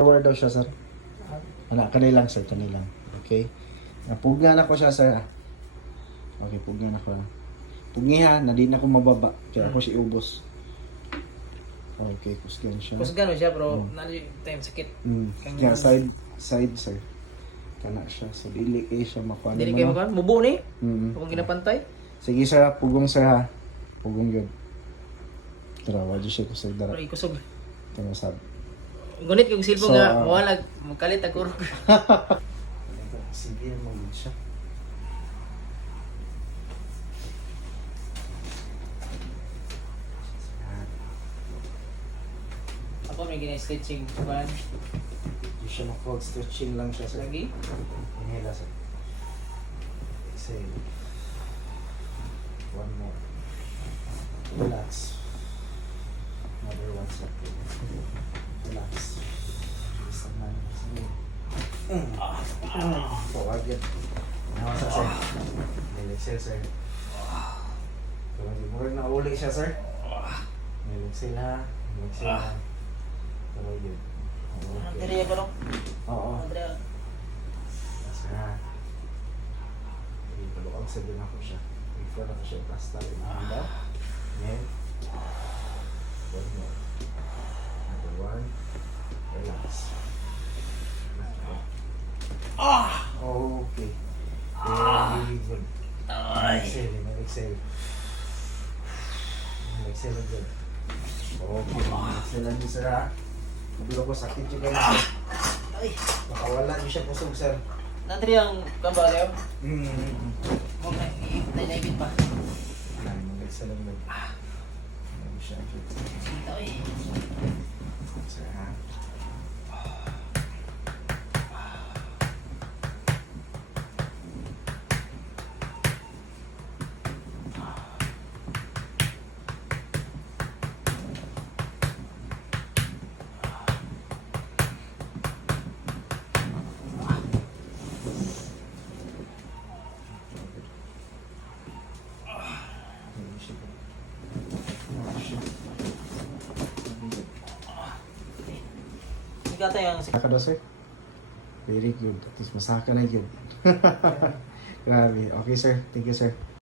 Forward daw siya, sir. Kanilang, sir. Kanilang. Okay. Pugnan ako siya, sir. Okay, pugnan ako. Pugihan, na di na ako mababa. Kaya ako si ubos. Okay, kusgan siya. Kusgan siya, bro. Nali time sakit. Kaya side, sir. Kana siya. So, dili kayo siya makuha. Dili kayo makuha? Mubo ni? Mm. Kung ginapantay? Sige, sir. Pugong, sir, ha. Pugong yun. Tara, wadyo siya kusag dara. Pero ikusog. Ito na sabi. Gunit kong silpo So, nga, mawalag, magkalit ako. Sige, mag-good siya. Ako may gina-stitching. Kuhan. Hindi siya stretching lang siya, sir. Lagi? Inhale, sir. Exhale. One more. Relax. Another one, sir. Relax. Release naman. Sige. Forward yan. Nawa sa sir. Exhale, sir. Kung hindi mo rin nauli siya, sir. Exhale, ha. Exhale, ha. Pero yun. Andrea ko lang. Oo. Andrea. Kasi ha. Palukag sa din ako siya. Before na ko siya plastar. Inahanda. Then, one more. Another one. Relax. Okay. Very good. Exhale. Exhale. Exhale again. Okay. Exhale lang din, sir, ha. Kabilo ko sakit yung ganyan, sir. Ay. Nakawala niyo siya pusog, sir. Andrea ang kambalyo. Mm-hmm. Huwag na, naibit pa. Mag-exhale lang din. Hindi siya. Ito eh. Sir, ha. Kata yang Masaka daw, sir? Very good. At least masaka na yun. Grabe. Okay, sir. Thank you, sir.